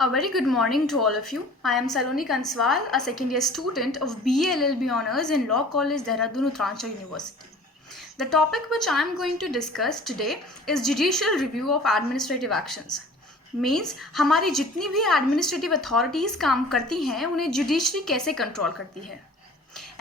A very good morning to all of you. I am Saloni Kanswal, a second year student of BA LLB Honours in Law College, Dehradun, Uttarakhand University. The topic which I am going to discuss today is judicial review of administrative actions. Means हमारी जितनी भी administrative authorities काम करती हैं उन्हें जुडिशरी कैसे कंट्रोल करती है।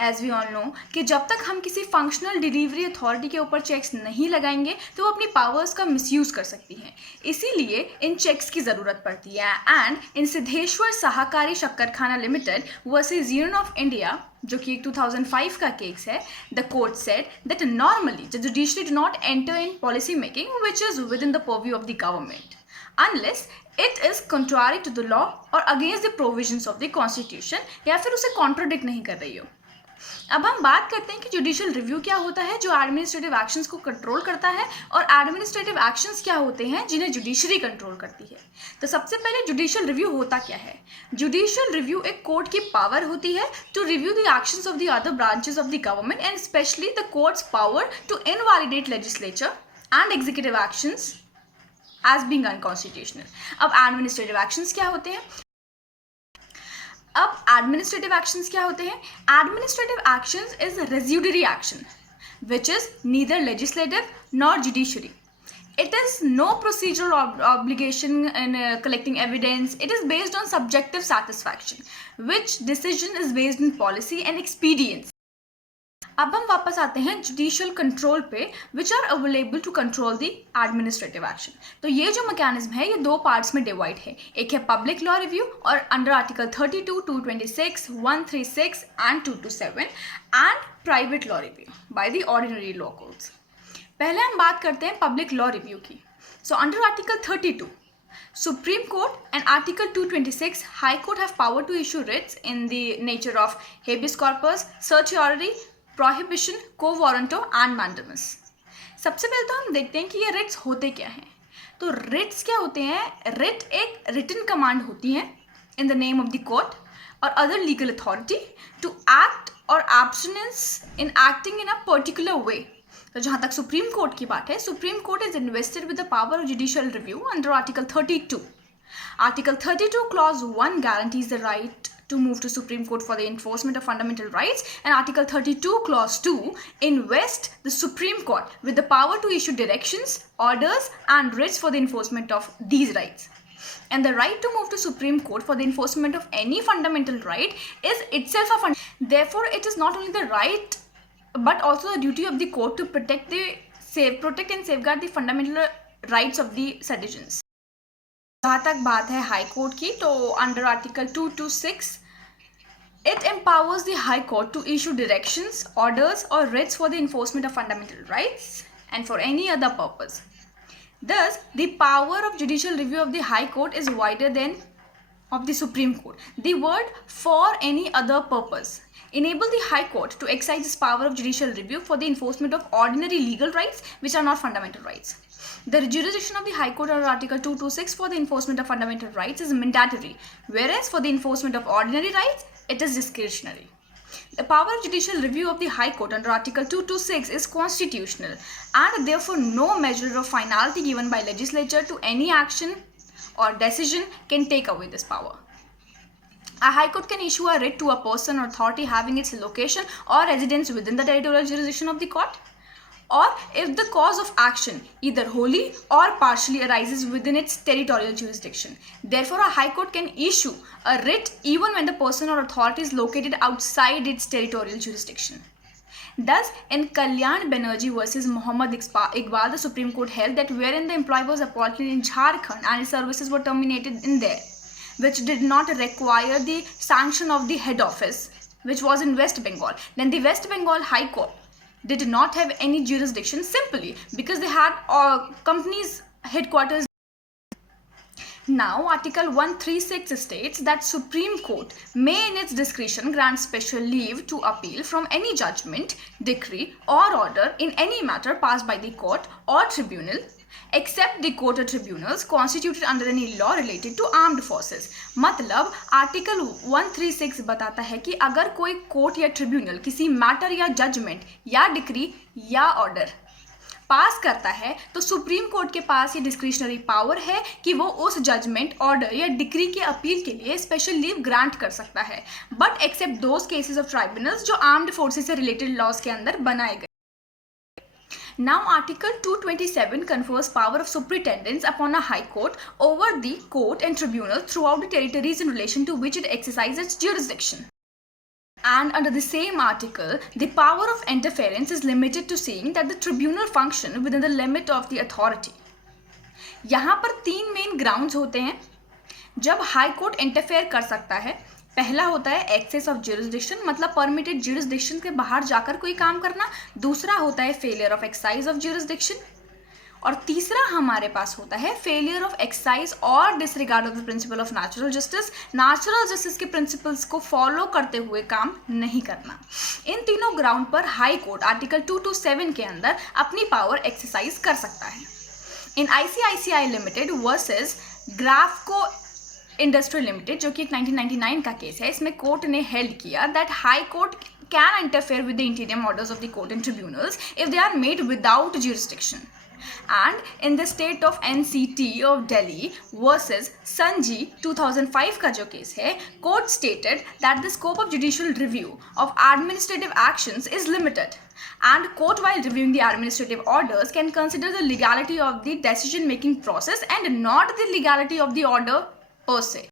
एज वी ऑल नो कि जब तक हम किसी फंक्शनल डिलीवरी अथॉरिटी के ऊपर चेक्स नहीं लगाएंगे तो वो अपनी पावर्स का मिसयूज़ कर सकती हैं। इसीलिए इन चेक्स की ज़रूरत पड़ती है। And in Siddheshwar Sahakari Shakkarkhana limited versus Union of India, जो कि एक 2005 का केस है, the court said that normally the judiciary do not enter in policy making which is within the purview of the government unless it is contrary to the law और against the provisions of the constitution, या फिर उसे कॉन्ट्रोडिक्ट नहीं कर रही हो। अब हम बात करते हैं कि जुडिशियल रिव्यू क्या होता है जो एडमिनिस्ट्रेटिव एक्शंस को कंट्रोल करता है, और एडमिनिस्ट्रेटिव एक्शंस क्या होते हैं जिन्हें जुडिशरी कंट्रोल करती है। तो सबसे पहले जुडिशियल रिव्यू होता क्या है। जुडिशियल रिव्यू एक कोर्ट की पावर होती है to review the actions of the other branches of the government and especially the courts power to invalidate legislature and executive actions as being unconstitutional. अब administrative actions क्या होते हैं। Administrative actions is residuary action which is neither legislative nor judiciary. It is no procedural obligation in collecting evidence. It is based on subjective satisfaction, which decision is based on policy and expedience. अब हम वापस आते हैं judicial control पे, which are available to control the administrative action. तो ये जो मैकेनिज्म है ये दो पार्ट्स में डिवाइड है। एक है पब्लिक लॉ रिव्यू और अंडर आर्टिकल 32, 226, 136 एंड 227 and private law review bye the ordinary law courts. पहले हम बात करते हैं पब्लिक लॉ रिव्यू की। So under article 32 Supreme Court and Article 226 High Court have power to issue writs in the nature of habeas corpus, certiorari, prohibition, को warranto and mandamus. सबसे पहले तो हम देखते हैं कि ये रिट्स होते क्या हैं। तो रिट्स क्या होते हैं। रिट एक रिटन कमांड होती है in the name of the court और other legal authority to act और abstinence in acting in a particular way. तो जहाँ तक सुप्रीम कोर्ट की बात है, Supreme Court is invested with the power of judicial review under article 32. Article 32 clause 1 guarantees the right to move to Supreme Court for the enforcement of fundamental rights, and Article 32 clause 2 invests the Supreme Court with the power to issue directions, orders and writs for the enforcement of these rights. And the right to move to Supreme Court for the enforcement of any fundamental right is itself a therefore it is not only the right but also the duty of the court to protect and safeguard the fundamental rights of the citizens. जहाँ तक बात है high Court की, तो under article 226 it empowers the High Court to issue directions, orders और writs for the enforcement of fundamental rights and for any other purpose. Thus, the power of judicial review of the High Court is wider than of the Supreme Court. The word for any other purpose enable the High Court to exercise its power of judicial review for the enforcement of ordinary legal rights which are not fundamental rights. The jurisdiction of the High Court under Article 226 for the enforcement of fundamental rights is mandatory, whereas for the enforcement of ordinary rights, it is discretionary. The power of judicial review of the High Court under Article 226 is constitutional, and therefore no measure of finality given by legislature to any action or decision can take away this power. A High Court can issue a writ to a person or authority having its location or residence within the territorial jurisdiction of the court, or if the cause of action either wholly or partially arises within its territorial jurisdiction. Therefore, a High Court can issue a writ even when the person or authority is located outside its territorial jurisdiction. Thus, in Kalyan Banerjee versus Muhammad Iqbal, the Supreme Court held that wherein the employee was appointed in Jharkhand and his services were terminated in there, which did not require the sanction of the head office, which was in West Bengal, then the West Bengal High Court did not have any jurisdiction simply because they had companies' headquarters. Now, Article 136 states that Supreme Court may in its discretion grant special leave to appeal from any judgment, decree or order in any matter passed by the court or tribunal except the court or tribunals constituted under any law related to armed forces. मतलब आर्टिकल 136 बताता है कि अगर कोई कोर्ट या ट्रिब्यूनल किसी मैटर या जजमेंट या डिक्री या ऑर्डर पास करता है तो सुप्रीम कोर्ट के पास ये डिस्क्रिशनरी पावर है कि वो उस जजमेंट, ऑर्डर या डिक्री के अपील के लिए स्पेशल लीव ग्रांट कर सकता है, but except those cases of tribunals जो आर्म्ड फोर्सेस से रिलेटेड लॉज के अंदर बनाए गए। Now Article 227 confers power of superintendence upon a high court over the court and tribunal throughout the territories in relation to which it exercises its jurisdiction. And under the same article, the power of interference is limited to seeing that the tribunal function within the limit of the authority. यहाँ पर 3 main grounds होते हैं जब high court interfere कर सकता है। पहला होता है एक्सेस ऑफ ज्यूरिसडिक्शन, मतलब परमिटेड ज्यूरिसडिक्शन के बाहर जाकर कोई काम करना। दूसरा होता है failure of excise of jurisdiction, और तीसरा हमारे पास होता है फेलियर ऑफ एक्साइज और disregard of the principle of natural justice. Natural justice के प्रिंसिपल्स को फॉलो करते हुए काम नहीं करना। इन तीनों ग्राउंड पर हाई कोर्ट आर्टिकल 227 के अंदर अपनी पावर एक्सरसाइज कर सकता है। In ICICI limited versus Grafco industrial limited, जो कि एक 1999 का केस है, इसमें कोर्ट ने हेल्ड किया that high court can interfere with the interim orders of the court and tribunals if they are made without jurisdiction. And in the state of NCT of Delhi versus Sanji 2005 का जो केस है, court stated that the scope of judicial review of administrative actions is limited, and court while reviewing the administrative orders can consider the legality of the decision making process and not the legality of the order per se.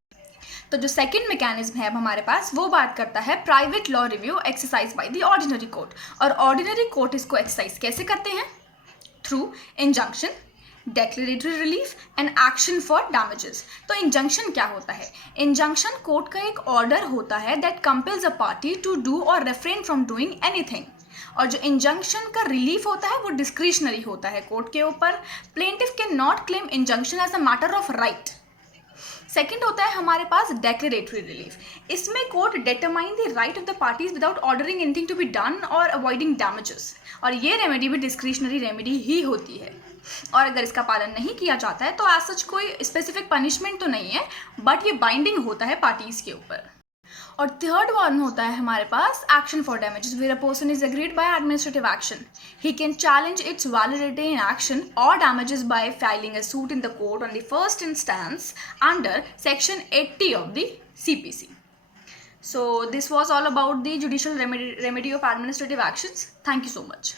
तो जो second mechanism है अब हमारे पास, वो बात करता है private law review exercise by the ordinary court. और ऑर्डिनरी कोर्ट इसको एक्सरसाइज कैसे करते हैं? Through injunction, declaratory relief and action for damages. तो इंजंक्शन क्या होता है? इंजंक्शन कोर्ट का एक ऑर्डर होता है that compels a party to do or refrain from doing anything. और जो इंजंक्शन का रिलीफ होता है वो डिस्क्रिशनरी होता है कोर्ट के ऊपर। Plaintiff can not claim injunction as a matter of right. Second होता है हमारे पास डेक्लेरेटरी रिलीफ। इसमें court determine the right of the parties without ordering anything to be done or avoiding damages. और ये रेमेडी भी डिस्क्रिशनरी रेमेडी ही होती है, और अगर इसका पालन नहीं किया जाता है तो आज सच कोई स्पेसिफिक पनिशमेंट तो नहीं है, बट ये बाइंडिंग होता है पार्टीज के ऊपर। और थर्ड वन होता है हमारे पास action for damages, where a person is aggrieved by administrative action, he can challenge its validity in action और damages by filing a suit in the court on the first instance under section 80 of the CPC. So this was all about the judicial remedy of administrative actions. Thank you so much.